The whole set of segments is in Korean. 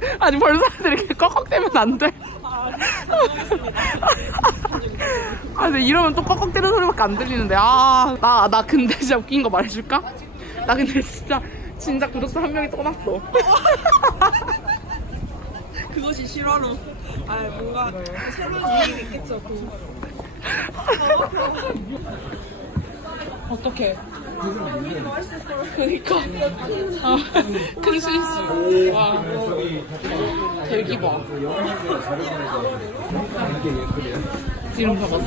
아니 벌써 이렇게 꺽꺽대면 안 돼. 아 근데 이러면 또 꺽꺽대는 소리밖에 안 들리는데 아 나 나 근데 진짜 웃긴 거 말해줄까? 나 근데 진짜 진짜 구독자 한 명이 떠났어. 그것이 실화로. 아 뭔가 새로운 이익이 있겠죠. 그. 어떡해. 그니까. 아, 큰 실수. 와. 대기 봐. 지금 잡았어.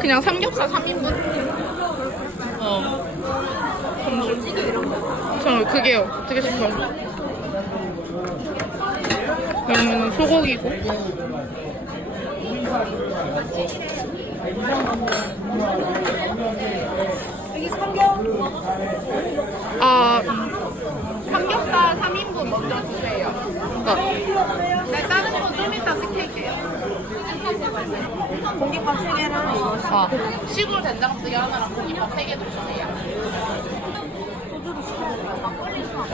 그냥 삼겹살 3인분? 어. 저 그게요. 되게 싶어. 그러면 소고기고. 여기 삼겹. 아, 삼겹살 3인분 먼저 주세요. 아, 네, 다른 건 좀 이따 시킬게요. 공깃밥 세 개랑 이거. 아. 시골 된장찌개 하나랑 고기밥 3개 주세요.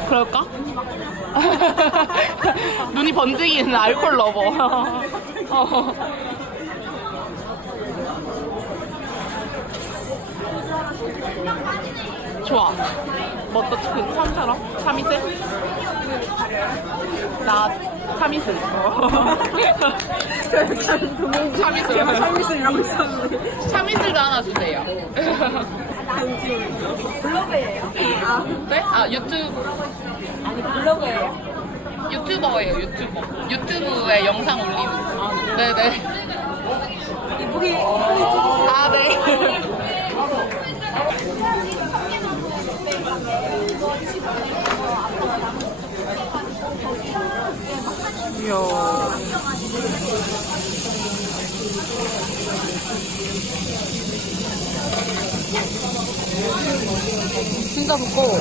그럴까? 눈이 번지기는 알콜 러버. 어. 좋아. 뭐 어떻게 그 참처럼? 참이슬? 나 참이슬. 참이슬. 참이슬이라고 있었는데. 참이슬도 하나 주세요. 블로그예요. 네? 아 유튜브 아니 블로그예요. 유튜버예요 유튜버. 유튜브에 영상 올리는. 네네. 이쁘게 이쁘게 찍으세요. 아 네. 이야. 진짜 두꺼워.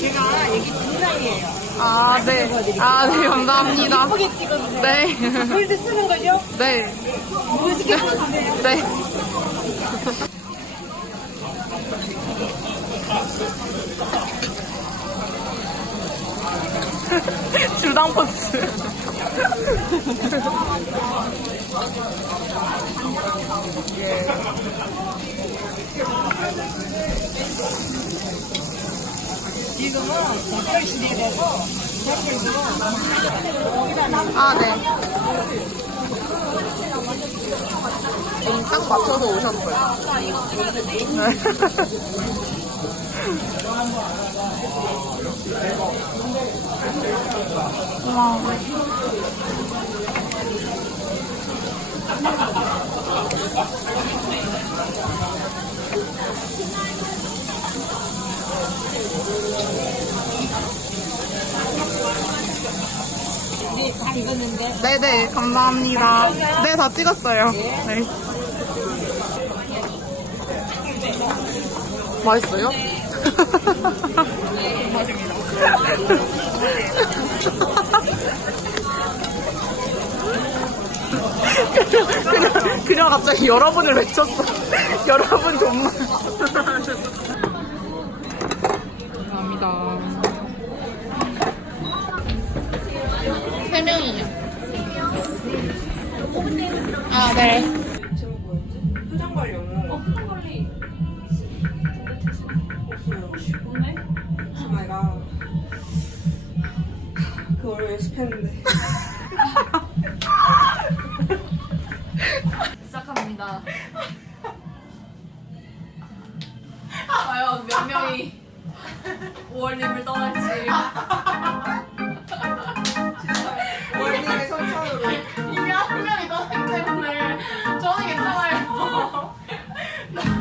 제가 여기 분장이에요. 아, 네. 아, 네, 감사합니다. 예쁘게 찍어주세요. 네. 볼드 쓰는 거죠? 네. 멋있게 찍어주세요. 네. 주당 포스. 지금은 아, 네. 음, 딱 맞춰서 오셨어요. 네. 와. 네, 네네, 감사합니다. 네, 다 찍었어요. 네. 맛있어요? 그냥, 그냥 갑자기 여러분을 외쳤어. 여러분 정말. 요. 쉽네. 정말가 그걸 연습했는데. 시작합니다. 과연 몇 명이 5월님을 떠날지.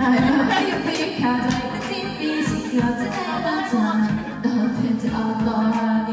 나의 표정이 가장 뜻깊이 시끄러지는 않아 너한테 어떠하니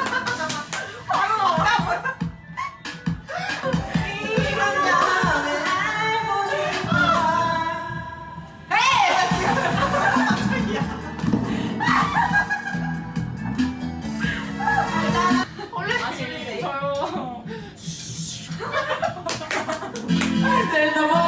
내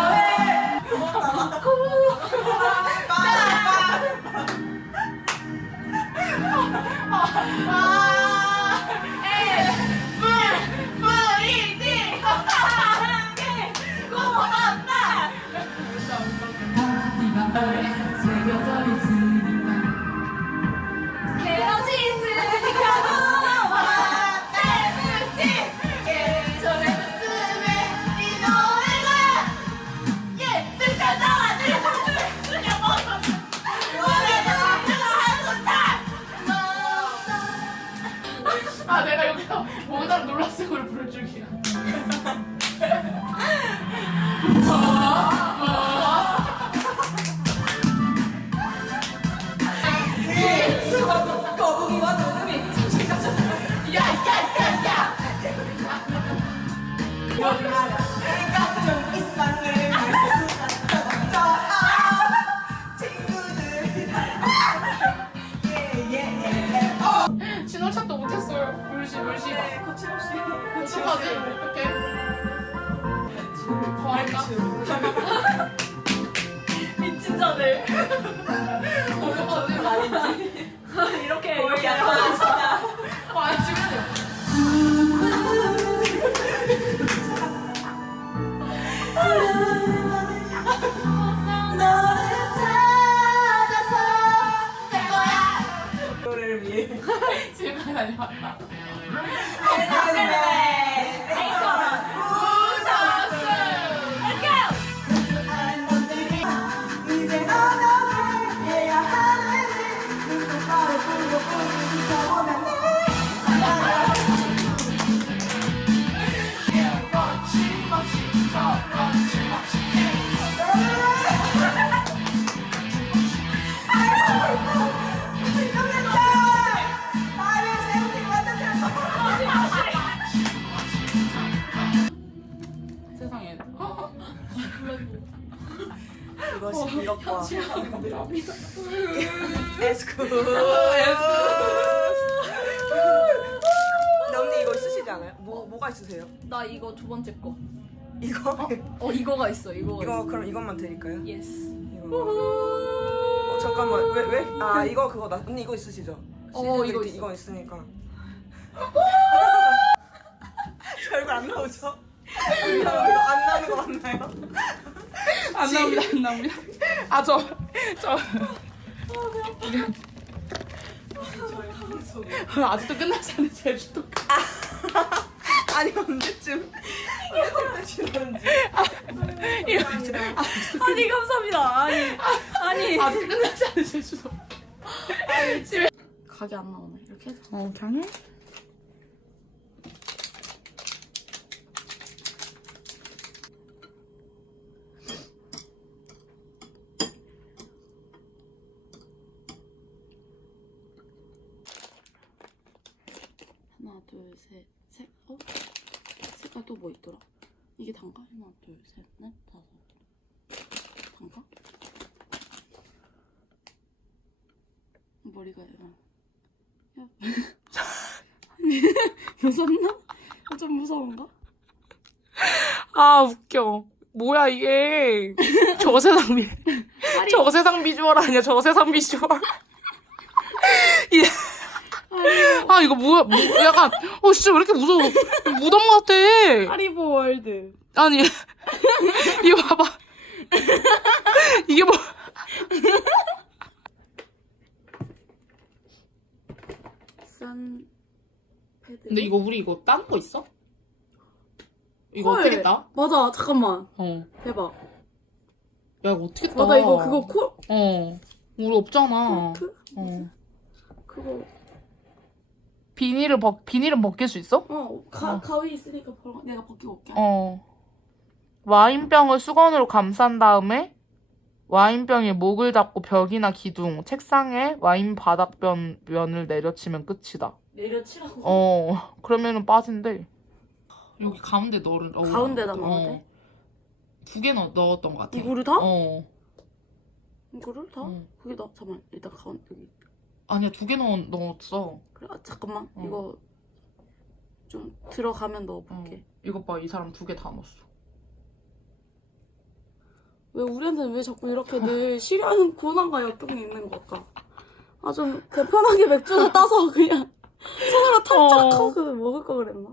신호착도 못했어요. 물시 물시. 네, 거침없이. 어떡하지. 어떡해 더 할까? 미친 자들 지금까 이것이 이것과 에스쿠 근데 언니 이거 있으시지 않아요? 뭐, 뭐가 있으세요? 나 이거 두 번째 거. 이거? 어 이거가 있어 이거가 이거 있어. 그럼 이것만 드릴까요? 예스. 이거. 어 잠깐만 왜 왜? 아 이거 그거다 언니 이거 있으시죠? 어, 이거 있어. 이거 있으니까 별거 안 나오죠? 이거 안 나오는 거 맞나요? 안 나옵니다 안 나옵니다 아 저저 아직도 끝나지 않은 제주도 아니 언제쯤 언제쯤인지 이거 아니 감사합니다. 아니 아니. 아직 끝나지 않은 제주도 집에 각이 안 나오네. 이렇게 해서. 어 그냥 해 하나 둘셋셋 어? 색깔 또 뭐 있더라? 이게 단가? 하나 둘셋넷 다섯 단가? 머리가 야, 야. 무섭나? 좀 무서운가? 아 웃겨. 뭐야 이게 저세상 비 저세상 비주얼 아니야 저세상 비주얼. 이- 아 이거 뭐야 뭐, 약간 어 진짜 왜 이렇게 무서워 무덤 같아. 하리보 월드 아니 이거 봐봐 이게 뭐산 패드 근데 이거 우리 이거 다른 거 있어? 이거 헐. 어떻게 따? 맞아 잠깐만 어. 대박 야 이거 어떻게 따? 맞아 이거 그거 코 어. 우리 없잖아. 그 어. 그거 비닐을 벗 비닐은 벗길 수 있어? 어 가, 어. 가위 있으니까 벌- 내가 벗기고 올게 어. 와인병을 수건으로 감싼 다음에 와인병에 목을 닫고 벽이나 기둥, 책상에 와인 바닥변 면을 내려치면 끝이다. 내려치라고 어. 그러면은 빠진대. 여기 가운데 넣을 넣어. 가운데다 넣어야 돼? 두개 넣었던 것 같아. 이거를 다? 어. 이거를 다? 응. 그게 나 잠깐만 일단 가운 여기 아니야 두 개 넣 넣었어. 그래 아, 잠깐만 어. 이거 좀 들어가면 어. 넣어볼게 이것 봐, 이 사람 두 개 다 넣었어. 왜 우리한테는 왜 자꾸 이렇게 늘 싫어하는 고난과 역경이 있는 걸까 아 좀 편하게 맥주나 따서 그냥 손으로 탁탁하고 어. 먹을 거 그랬나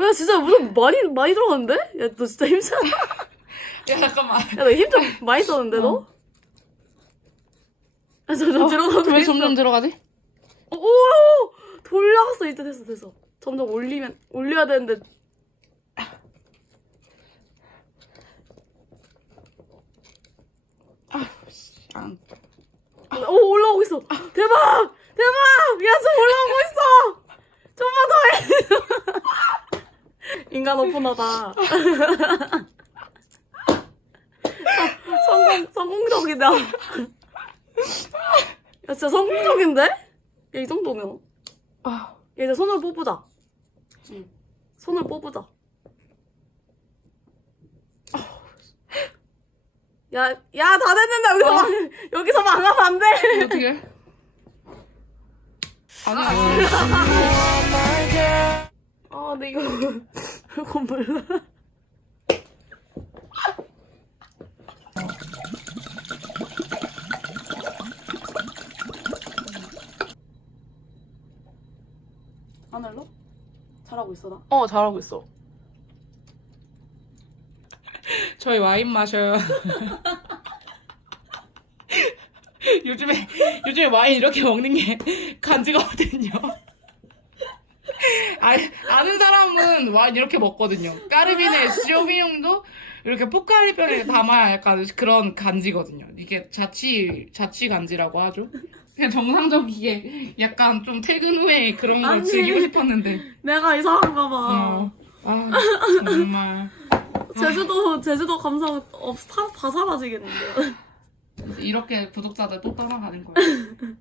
야 진짜 무슨 많이 많이 들어갔는데? 야 너 진짜 힘쓰야 야 잠깐만. 너힘 좀 많이 썼는데 너? 아, 점점 들어가고 왜 있어. 점점 들어가지? 오! 돌려갔어 이제 됐어 됐어 점점 올리면 올려야 되는데 안. 오 올라오고 있어 대박 대박 야좀 올라오고 있어 좀만 더 해 인간 오픈하다 아, 성공 성공적이다 야 진짜 성공적인데? 야 이 정도면 아. 야, 이제 손을 뽑으자. 응. 손을 뽑으자. 야, 야, 다 됐는데 여기서 어. 망, 여기서 망하면 안 돼. 어떻게 해? 아니 아, 근데 이거 이거 몰라. 하늘로? 잘하고 있어 나. 어 잘하고 있어. 저희 와인 마셔요. 요즘에 요즘에 와인 이렇게 먹는 게 간지거든요. 아, 아는 사람은 와인 이렇게 먹거든요. 까르비네 쇼비뇽도 이렇게 포카리병에 담아야 약간 그런 간지거든요. 이게 자취 자취 간지라고 하죠. 그냥 정상적이게 약간 좀 퇴근 후에 그런 걸 아니. 즐기고 싶었는데. 내가 이상한가 봐. 어. 아 정말. 제주도 제주도 감성 없, 다, 다 사라지겠는데. 이렇게 구독자들 또 떠나가는 거야.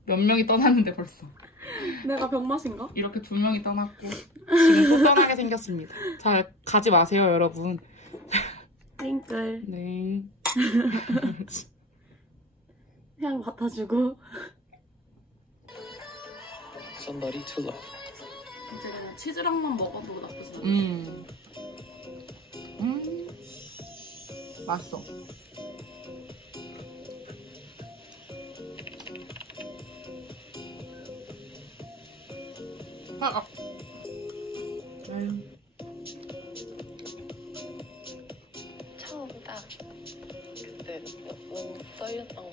몇 명이 떠났는데 벌써. 내가 병맛인가? 이렇게 두 명이 떠났고 지금 또 떠나게 생겼습니다. 잘 가지 마세요, 여러분. 땡글 네. 향 맡아주고 Somebody to love. 이제 그냥 치즈랑만 먹어도 나쁘지 않아. 음. 음. 맛있어 아, 아. 음. 처음이다. 그때 너무 떨렸던